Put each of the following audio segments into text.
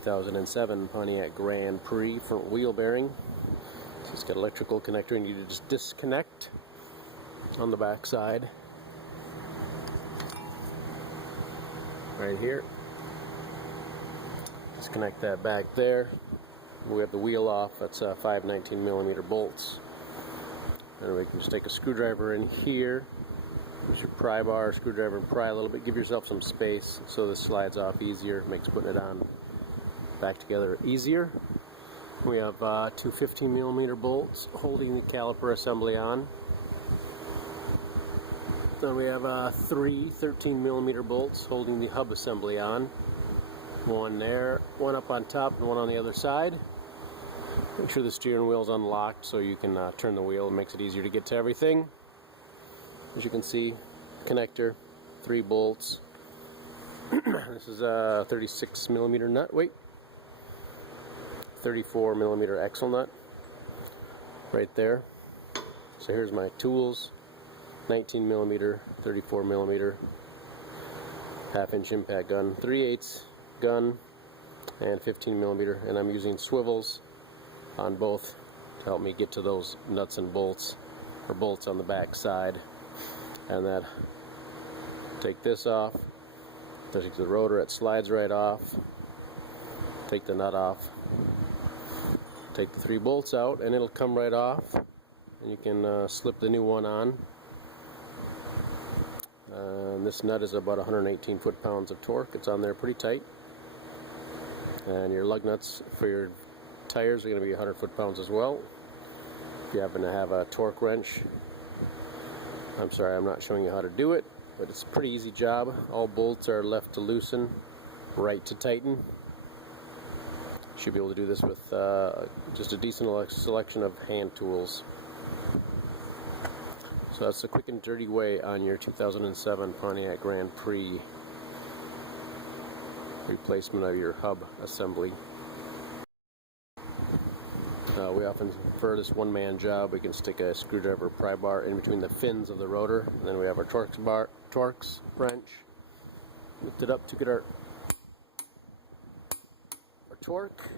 2007 Pontiac Grand Prix front wheel bearing. So it's got electrical connector, and you just disconnect on the back side right here. Disconnect that back there. We have the wheel off. That's 5 19mm bolts, and we can just take a screwdriver in here. Use your pry bar, screwdriver, and pry a little bit. Give yourself some space so this slides off easier. Makes putting it on back together easier. We have 2 15mm bolts holding the caliper assembly on. Then we have 3 13mm bolts holding the hub assembly on. One there, one up on top, and one on the other side. Make sure the steering wheel is unlocked so you can turn the wheel. It makes it easier to get to everything. As you can see, connector, 3 bolts. This is a 36mm nut. Wait, 34mm axle nut right there. So here's my tools: 19mm, 34mm, 1/2-inch impact gun, 3/8 gun, and 15mm. And I'm using swivels on both to help me get to those nuts and bolts, or bolts on the back side. And that, take this off, take the rotor, it slides right off. Take the nut off, take the 3 bolts out, and it'll come right off, and you can slip the new one on. This nut is about 118 foot-pounds of torque. It's on there pretty tight. And your lug nuts for your tires are going to be 100 foot-pounds as well. If you happen to have a torque wrench, I'm sorry, I'm not showing you how to do it, but it's a pretty easy job. All bolts are left to loosen, right to tighten. Should be able to do this with just a decent selection of hand tools. So that's a quick and dirty way on your 2007 Pontiac Grand Prix replacement of your hub assembly. We often, for this one-man job, we can stick a screwdriver pry bar in between the fins of the rotor, and then we have our Torx wrench. Lift it up to get our torque.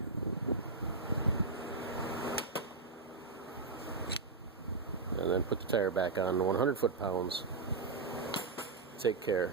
And then put the tire back on 100 foot-pounds. Take care.